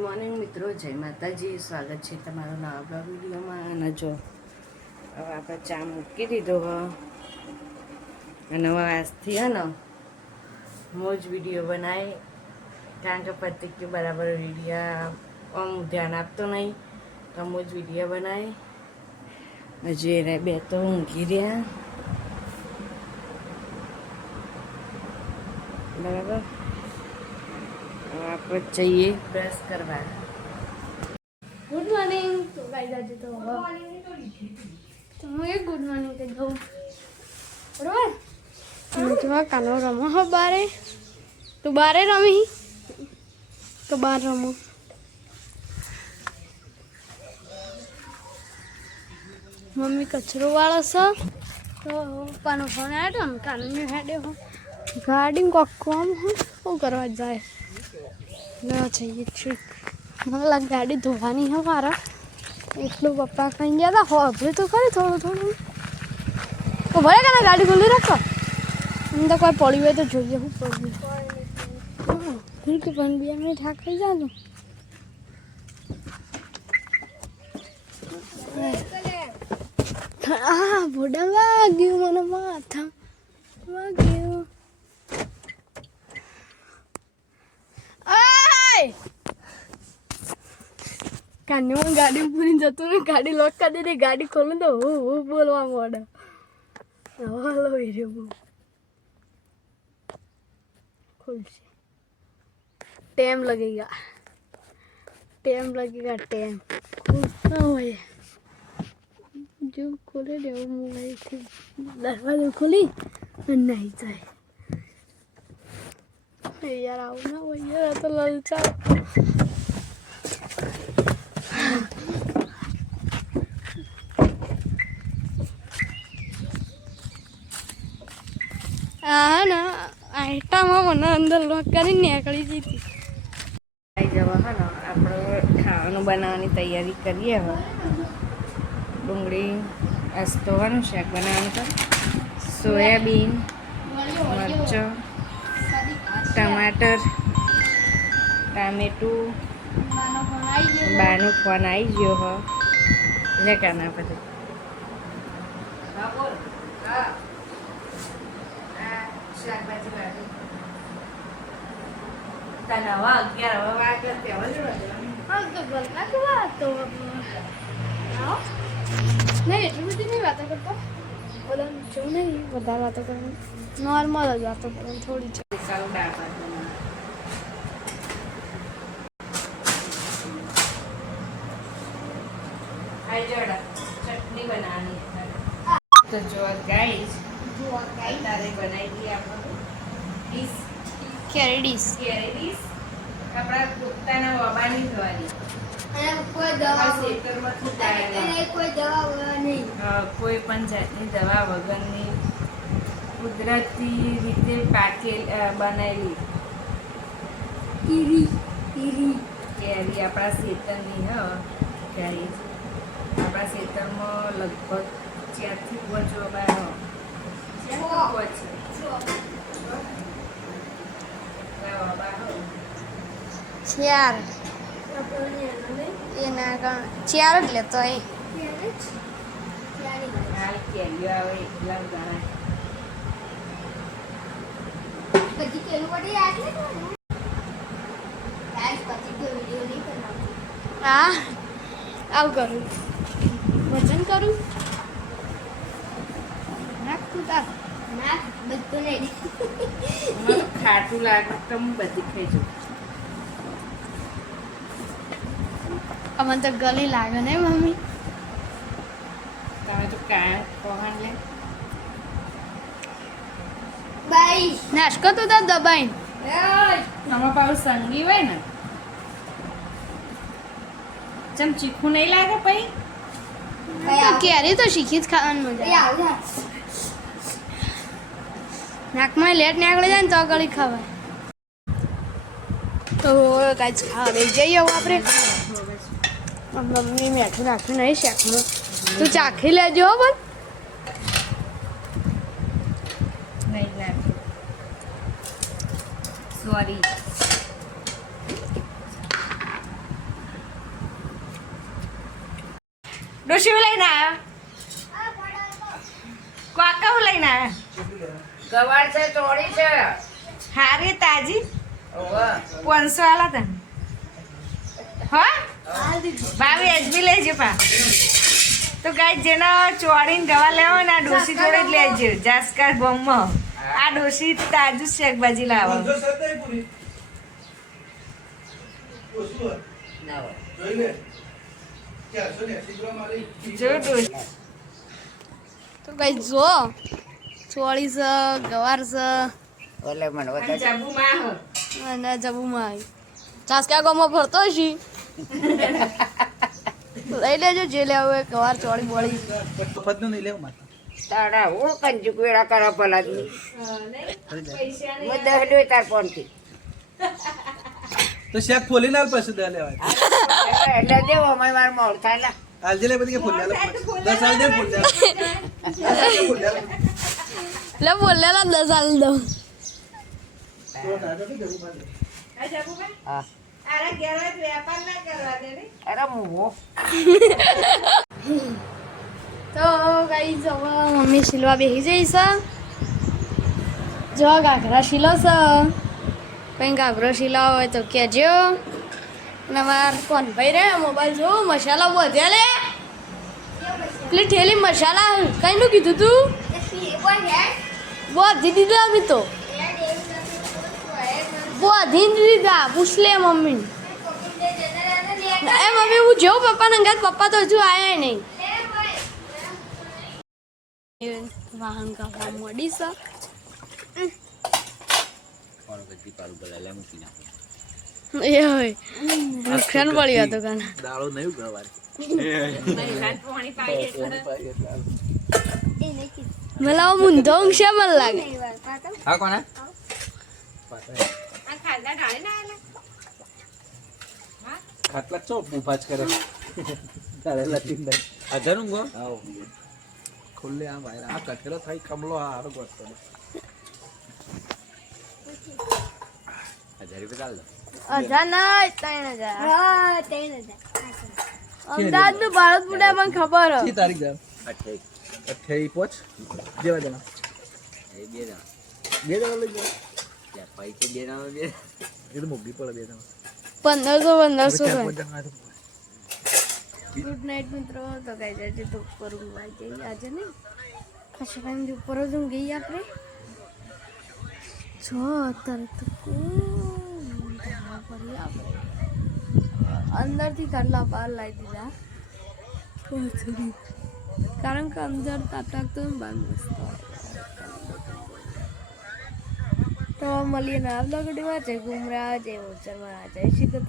Morning મિત્રો, જય માતાજી. સ્વાગત છે તમારો નવા બ્લોગ વિડીયોમાં. અને જો હવે આપણે ચા મૂકી દીધો અને હવે આજથી હે ને મોજ વિડીયો બનાય, કારણ કે પ્રતિક બરાબર વિડીયો આમ ધ્યાન આપતો નહીં, તો મોજ વિડીયો બનાય. હજી એને બે તો ઊંઘી રહ્યા બરાબર. આપણે જઈએ બ્રશ કરવા. Good morning. તો ગાઈસ આજે તો તમે ગુડ મોર્નિંગ કહી દઉં બરોબર. અને જો કાનો રમો હો બારે, તો બારે રમી તો બાર રમો. મમ્મી કચરો વાળો છે તો પપ્પાનો ફોન આવ્યો ને કાનો હેડે હો ગાડી કોક કોમ શું કરવા જાય ના જઈએ ઠીક. મને લાગે ગાડી ધોવાની હે મારા, એટલું પપ્પા કहीं ગયા હતા. હવે તો ખરી થોડું થોડું તો ભલે કાના ગાડી ખુલ્લી રાખો. અંદર કોઈ પડી હોય તો જોઈએ શું પડ્યું. કે પણ 2 મિનિટ થાક થઈ જાય. હા બોડા વાગ્યું, મને માથા વાગ્યું. કાને હું ગાડી પૂરી જતું ને ગાડી લોક કરી દીધી. ગાડી ખોલું તો હું બોલવા મોડા હલો રહ્યો ખુલશે. ટેમ लगेगा ટેમ ખુલતા હોય જો ખોલે દેવો મોબાઈલથી. દરવાજો ખોલી નહીં જાય યાર. આવું ના હોય યાર, તો લલચા. હા ને આઈટામાં મને અંદર લોક કરીને નીકળી જતી. આવી જવા હા ને આપણે ખાવાનું બનાવવાની તૈયારી કરીએ. હવે ડુંગળી અસ્તોવાનું શાક બનાવવાનું છે. સોયાબીન, મરચો, ટમાટર, ટામેટું. બાનું ફોન આવી ગયો હો લે કાના પછી. શાકભાજી વાળી તને હવે 11 વાગે તેવા જ હા તો બોલતા કે વાતો નહીં, એટલી બધી નહીં વાતો કરતો. બધા જો નહીં વધારે વાતો કરવાની, નોર્મલ જ વાતો કરવાની થોડી છે. સારું દાળ ભાત ચટણી બનાવવાની. તો જો ગાઈસ તારે બનાવી દઈએ આપણે ડીશ. કેરી ડીશ આપણા પોતાના વબાની થવાની. કોઈ પણ જાતની દવા વગરની કુદરતી રીતે બનાવેલી કેરી આપણા ખેતરની. કેરી આપણા ખેતરમાં લગભગ 4 થી 5 વબાનો ચાર એના 4 જ લેતો એ હાલ કેરીઓ આવે એટલા ગણા. હા આવું કરું, વજન કરું નાખતું તાર નાખ બધું નહીં. મને ખાટું લાગે તો હું બધી ખાઈ જાઉં. મને તો ગલી લાગે ને મમ્મી. તમે તો કાંઈ પહોંચ લે બાઈ નાશકો તો તાર દબાઈને આમાં પાછું સંગી હોય ને ચમ ચીખું નહીં લાગે પછી. કેરી તો શીખી જ ખાવાની મજા આવે. નાકમાં લેટ નીકળી જાય ને તો ગળી ખવાય. તો કાંઈ ખાવા દઈ જઈએ હવે આપણે. મમ્મી મેઠું નાખ્યું નહીં શાકમાં, તું ચાખી લેજો હો બોલ. નહીં નાખ્યું, સોરી. ડોશી હું લઈને આવ્યા કાકા હું લઈને આવ્યા ગવાર છે ચોળી છે હારી તાજી ઓવા 500 આલા તને હા ભાવી એજબી લેજો પા તો ગાય જેના ચોળીને ગવા લેવો ને આ ડોસી જોડે જ લેજો જાસકા ગમમાં આ ડોસી તાજુ શાકભાજી લાવો ના હોય જો ડોસી તો કઈ જો ચોળી છે ગવાર છે ઓલે મને અને વધારે જાબુમાં આવો. અને જબુમાં આવી ચાસકા ગામમાં ફરતો છી લઈ લેજો જે લેવું હોય ગવાર ચોળી બોળી તારા હું કંજુક વેળા કરા ભલા દી પૈસાની હું 10 લ્યો તાર પોનથી તો શેક ફોલી નાલ પછી દે લેવાય એટલે દેવો અમારે માર મોડ થાય લા આલજે લે બધી કે ફોલી નાલ 10 આલ દે ફોલી નાલ લે બોલેલા 10 આલ દઉં આ જાબુમાં હા આરા ઘેર જ વેપાર ના કરવા દે ને અરે મુવો તો કઈ હવે મમ્મી શીલવા બેસી જઈશ જો ઘાઘરા શીલો છે કંઈ ઘાઘરો શીલાવો હોય તો કહેજો અને માર કોણ ભાઈ રે મોબાઈલ જો મસાલા વધ્યા લે પેલી ઠેલી મસાલા કઈનું કીધું તું બોધી દીધા અમે તો બોધી દીધા પૂછ લે મમ્મી એ મમ્મી હું જઉં પપ્પાને અંગાત પપ્પા તો હજુ આયા નહીં વાહન કાપવા મોડી છે એ હોય નુકસાન પડ્યું હતું કાને દાળો નહીં ગવાર મને આવો મૂંધો ઊંઘ છે મને લાગે હા કોને આ ખાધા ઢાળી ના આલા આટલા ચો ઉપાજ કરે તારે લટીન દે હજાર ઊંઘો આવ ખુલ્લે આ ભાઈ આ કઠેલો થાય કમલો આ હારો ગોસ્તો 1000 રૂપિયા ચાલ 3000 અમદાવાદ નું ભારત પુડા મને ખબર કી તારીખ દે 28 પોચ જેવા જણા બે જણા લઈ જાઓ પૈસે બે જણા બે એ તો મોગી પડે બે જણા 1500 જણા ગુડ નાઇટ મિત્રો તો કઈ જાય તો ઉપર ઊંઘવા જઈએ આજે નહીં ખાસા ટાઈમથી ઉપર જ ઊંઘી આપણે જો અત્યારે તો કરી આપણે અંદરથી ખાટલા બહાર લાવી દીધા કારણ કે અંદર તાપ લાગતો ને બહાર મસ્ત તો મળીએ ના બ્લોગ વિડીયોમાં જય ગુમરા જય મોચરમાં જય શ્રી કૃષ્ણ